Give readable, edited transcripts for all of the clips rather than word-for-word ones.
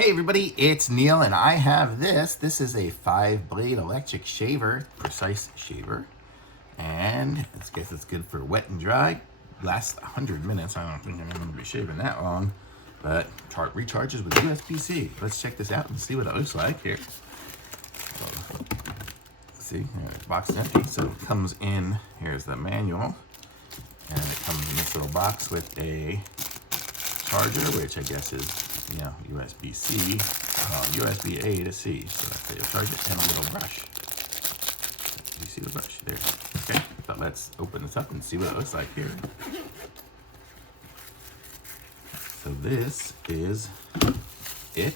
Hey everybody, it's Neil and I have this. This is a 5-blade electric shaver, precise shaver. And I guess it's good for wet and dry. Lasts 100 minutes. I don't think I'm going to be shaving that long. But recharges with USB-C. Let's check this out and see what it looks like here. So, see, the box is empty. So it comes in, here's the manual. And it comes in this little box with a charger, which I guess is, USB-C, USB-A to C. So that's a charger and a little brush. You see the brush there? Okay, so let's open this up and see what it looks like here. So this is it.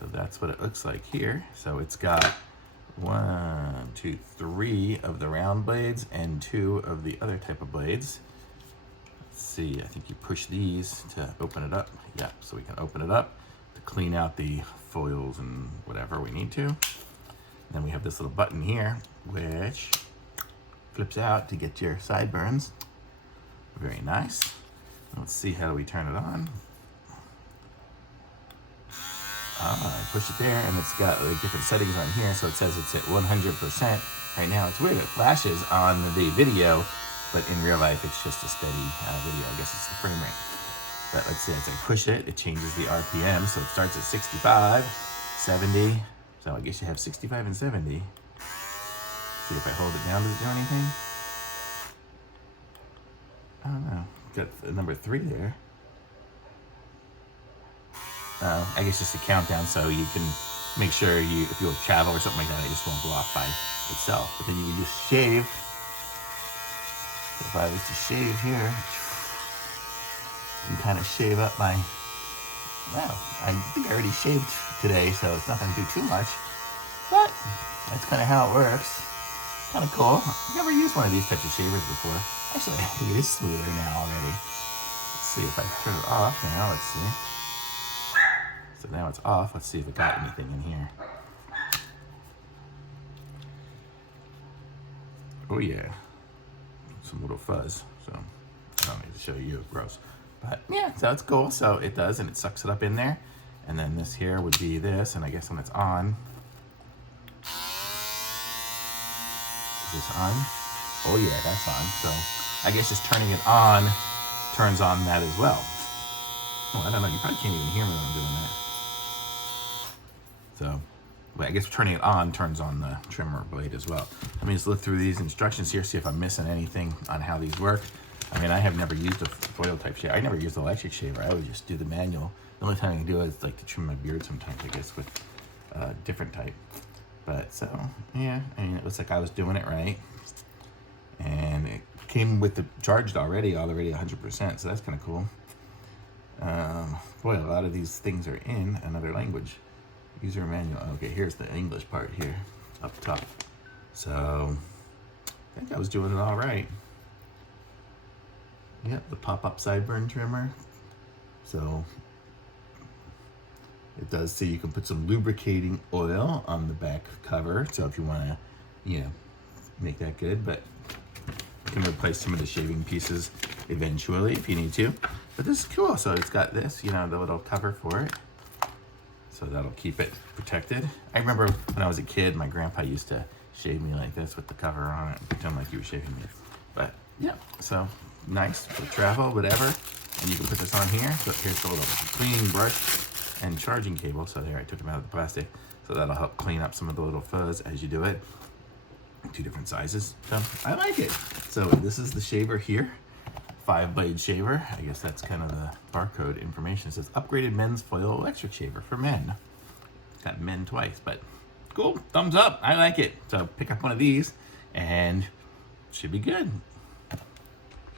So that's what it looks like here. So it's got 1, 2, 3 of the round blades and 2 of the other type of blades. See, I think you push these to open it up. Yeah, so we can open it up to clean out the foils and whatever we need to. Then we have this little button here, which flips out to get your sideburns. Very nice. Let's see, how do we turn it on? I push it there, and it's got like different settings on here. So it says it's at 100%. Right now, it's weird. It flashes on the video, but in real life, it's just a steady video. I guess it's the frame rate. But let's see, as I push it, it changes the RPM. So it starts at 65, 70. So I guess you have 65 and 70. See if I hold it down, does it do anything? I don't know. Got the number 3 there. I guess just a countdown, so you can make sure if you'll travel or something like that, it just won't go off by itself. But then you can just shave. If I was to shave here, and kind of shave up my, well, I think I already shaved today, so it's not going to do too much. But that's kind of how it works. Kind of cool. I've never used one of these types of shavers before. Actually, I think it is smoother now already. Let's see if I turn it off now. Let's see. So now it's off. Let's see if it got anything in here. Oh yeah, some little fuzz. So I don't need to show you, gross. But yeah, so it's cool. So it does, and it sucks it up in there. And then this here would be this, and I guess when it's on, is this on? Oh yeah, that's on. So I guess just turning it on turns on that as well. Oh, I don't know. You probably can't even hear me when I'm doing that. So, well, I guess turning it on turns on the trimmer blade as well. Let me just look through these instructions here, see if I'm missing anything on how these work. I mean, I have never used a foil type shaver. I never used an electric shaver. I would just do the manual. The only time I can do it is like to trim my beard sometimes, I guess, with a different type. But so, yeah, I mean, it looks like I was doing it right. And it came with the charged already 100%, so that's kind of cool. Boy, a lot of these things are in another language. User manual. Okay, here's the English part here, up top. So, I think I was doing it all right. Yep, the pop-up sideburn trimmer. So, it does say you can put some lubricating oil on the back cover. So if you want to, make that good, but you can replace some of the shaving pieces eventually if you need to. But this is cool. So it's got this, the little cover for it. So that'll keep it protected. I remember when I was a kid, my grandpa used to shave me like this with the cover on it, pretend like he was shaving me. But yeah, so nice for travel, whatever. And you can put this on here. So here's the little cleaning brush and charging cable. So there, I took them out of the plastic. So that'll help clean up some of the little fuzz as you do it. 2 different sizes. So I like it. So this is the shaver here. 5-blade shaver. I guess that's kind of the barcode information. It says upgraded men's foil electric shaver for men. It's got men twice, but cool. Thumbs up. I like it. So pick up one of these and it should be good.